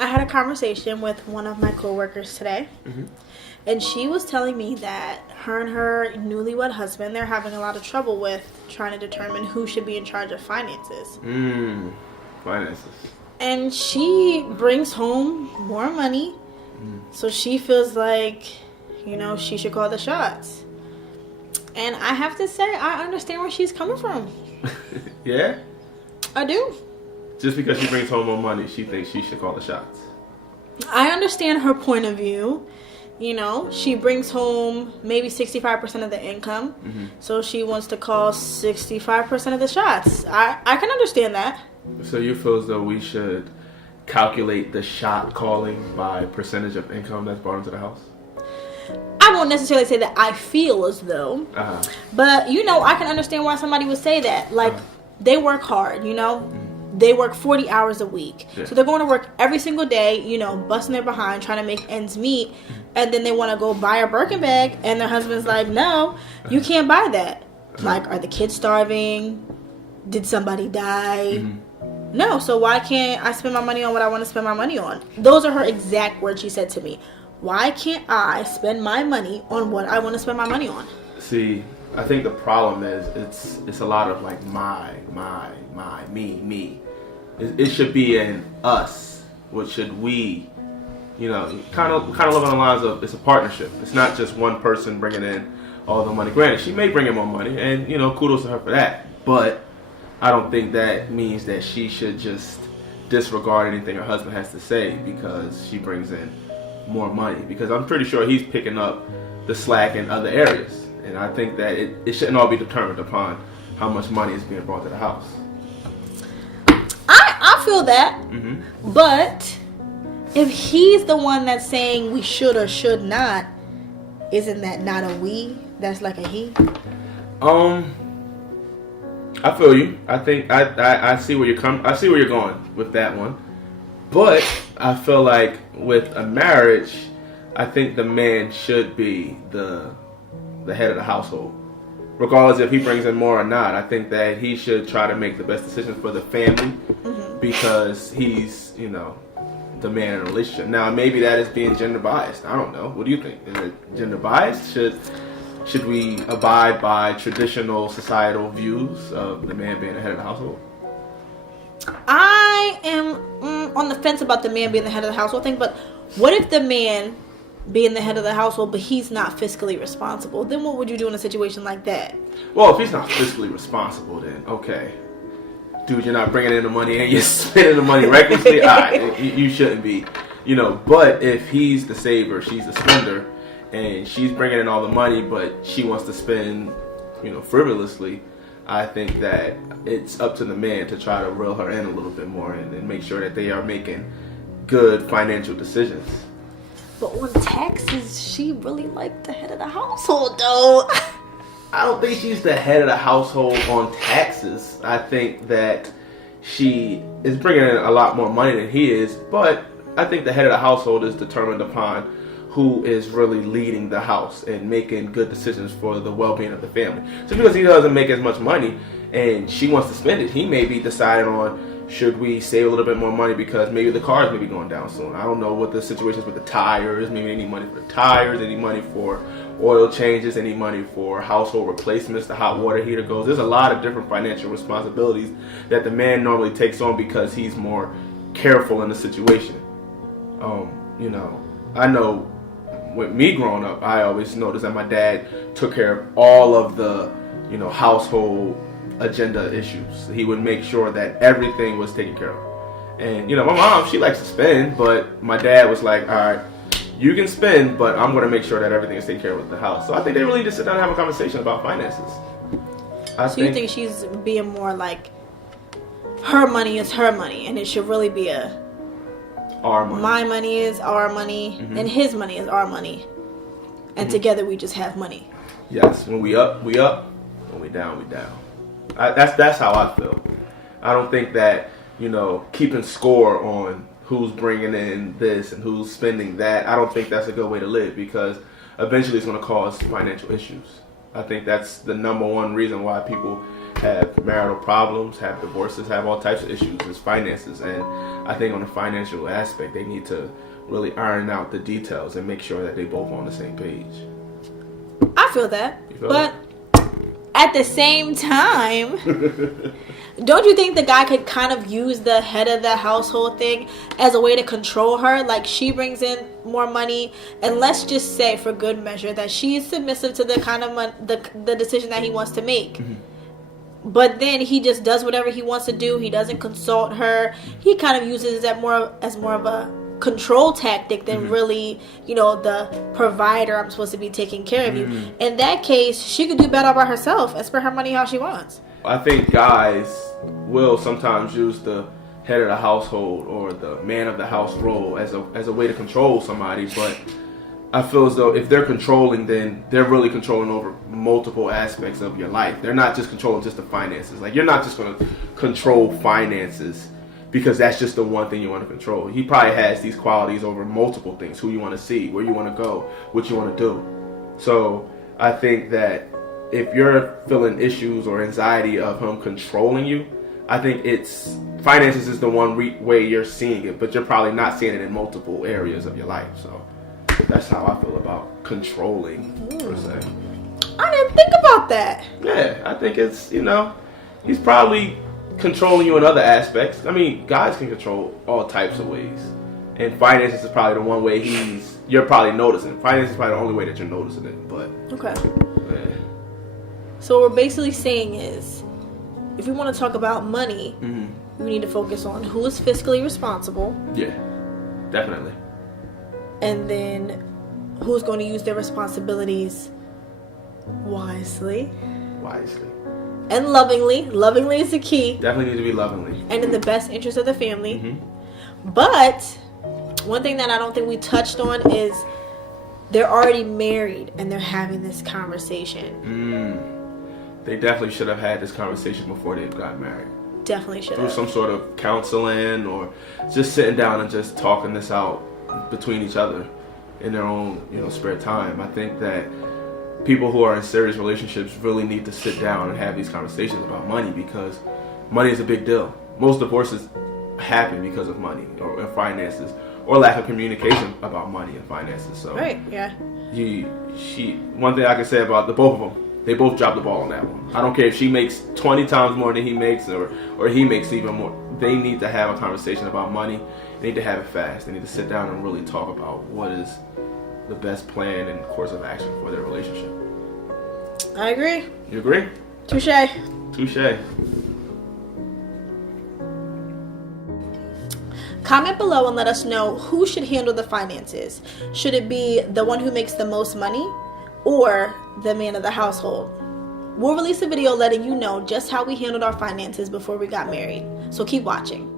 I had a conversation with one of my coworkers today, and she was telling me that her and her newlywed husband, they're having a lot of trouble with trying to determine who should be in charge of finances. Finances. And she brings home more money, so she feels like, she should call the shots. And I have to say, I understand where she's coming from. Yeah? I do. Just because she brings home more money, she thinks she should call the shots. I understand her point of view. She brings home maybe 65% of the income. So she wants to call 65% of the shots. I can understand that. So you feel as though we should calculate the shot calling by percentage of income that's brought into the house? I won't necessarily say that I feel as though. But, I can understand why somebody would say that. Like, they work hard, They work 40 hours a week. Yeah. So they're going to work every single day, busting their behind, trying to make ends meet. And then they want to go buy a Birkin bag. And their husband's like, no, you can't buy that. Like, are the kids starving? Did somebody die? No, so why can't I spend my money on what I want to spend my money on? Those are her exact words she said to me. Why can't I spend my money on what I want to spend my money on? See, I think the problem is it's a lot of like my, me. It should be an us. What should we? Kind of live on the lines of it's a partnership. It's not just one person bringing in all the money. Granted, she may bring in more money, and kudos to her for that. But I don't think that means that she should just disregard anything her husband has to say because she brings in more money. Because I'm pretty sure he's picking up the slack in other areas. And I think that it shouldn't all be determined upon how much money is being brought to the house. I feel that. But if he's the one that's saying we should or should not, isn't that not a we? That's like a he? I feel you. I think I see where I see where you're going with that one. But I feel like with a marriage, I think the man should be the head of the household. Regardless if he brings in more or not, I think that he should try to make the best decisions for the family because he's, the man in a relationship. Now, maybe that is being gender biased. I don't know. What do you think? Is it gender biased? Should we abide by traditional societal views of the man being the head of the household? I am on the fence about the man being the head of the household thing, but what if the man being the head of the household, but he's not fiscally responsible? Then what would you do in a situation like that? Well, if he's not fiscally responsible, then okay. Dude, you're not bringing in the money and you're spending the money recklessly. All right, you shouldn't be. But if he's the saver, she's the spender, and she's bringing in all the money, but she wants to spend, frivolously, I think that it's up to the man to try to reel her in a little bit more and make sure that they are making good financial decisions. But on taxes, she really like the head of the household, though. I don't think she's the head of the household on taxes. I think that she is bringing in a lot more money than he is, but I think the head of the household is determined upon who is really leading the house and making good decisions for the well-being of the family. So because he doesn't make as much money and she wants to spend it, he may be deciding on, should we save a little bit more money because maybe the cars may be going down soon. I don't know what the situation is with the tires. Maybe they need money for the tires, any money for oil changes, any money for household replacements, the hot water heater goes. There's a lot of different financial responsibilities that the man normally takes on because he's more careful in the situation. I know with me growing up, I always noticed that my dad took care of all of the, household agenda issues. He would make sure that everything was taken care of. And, my mom, she likes to spend, but my dad was like, all right, you can spend, but I'm going to make sure that everything is taken care of with the house. So I think they really just sit down and have a conversation about finances. You think she's being more like, her money is her money, and it should really be our money. My money is our money, and his money is our money. And together we just have money. Yes, when we up, we up. When we down, we down. That's how I feel. I don't think that, keeping score on who's bringing in this and who's spending that, I don't think that's a good way to live because eventually it's going to cause financial issues. I think that's the number one reason why people have marital problems, have divorces, have all types of issues is finances. And I think on the financial aspect, they need to really iron out the details and make sure that they both on the same page. I feel that. But at the same time, don't you think the guy could kind of use the head of the household thing as a way to control her? Like, she brings in more money, and let's just say, for good measure, that she is submissive to the kind of the decision that he wants to make. Mm-hmm. But then he just does whatever he wants to do. He doesn't consult her. He kind of uses that as more of a control tactic than mm-hmm. really, the provider. I'm supposed to be taking care of mm-hmm. you. In that case, she could do better by herself and spend her money how she wants. I think guys will sometimes use the head of the household or the man of the house role as a way to control somebody, but I feel as though if they're controlling, then they're really controlling over multiple aspects of your life. They're not just controlling just the finances. Like, you're not just going to control finances because that's just the one thing you want to control. He probably has these qualities over multiple things: who you want to see, where you want to go, what you want to do. So I think that if you're feeling issues or anxiety of him controlling you, I think finances is the one way you're seeing it, but you're probably not seeing it in multiple areas of your life. So that's how I feel about controlling, per se. I didn't think about that. Yeah, I think it's, he's probably controlling you in other aspects. I mean, guys can control all types of ways. And finances is probably the one way you're probably noticing. Finances is probably the only way that you're noticing it, but. Okay. Yeah. So what we're basically saying is, if we want to talk about money, mm-hmm. we need to focus on who is fiscally responsible. Yeah, definitely. And then who's going to use their responsibilities wisely. And lovingly. Lovingly is the key. Definitely need to be lovingly. And in the best interest of the family. Mm-hmm. But one thing that I don't think we touched on is they're already married and they're having this conversation. They definitely should have had this conversation before they got married. Definitely should have. Through some sort of counseling or just sitting down and just talking this out between each other in their own, spare time. I think that people who are in serious relationships really need to sit down and have these conversations about money, because money is a big deal. Most divorces happen because of money or finances, or lack of communication about money and finances. So right, yeah. One thing I can say about the both of them, they both dropped the ball on that one. I don't care if she makes 20 times more than he makes or he makes even more. They need to have a conversation about money. They need to have it fast. They need to sit down and really talk about what is the best plan and course of action for their relationship. I agree. You agree? Touche. Comment below and let us know who should handle the finances. Should it be the one who makes the most money or the man of the household? We'll release a video letting you know just how we handled our finances before we got married. So keep watching.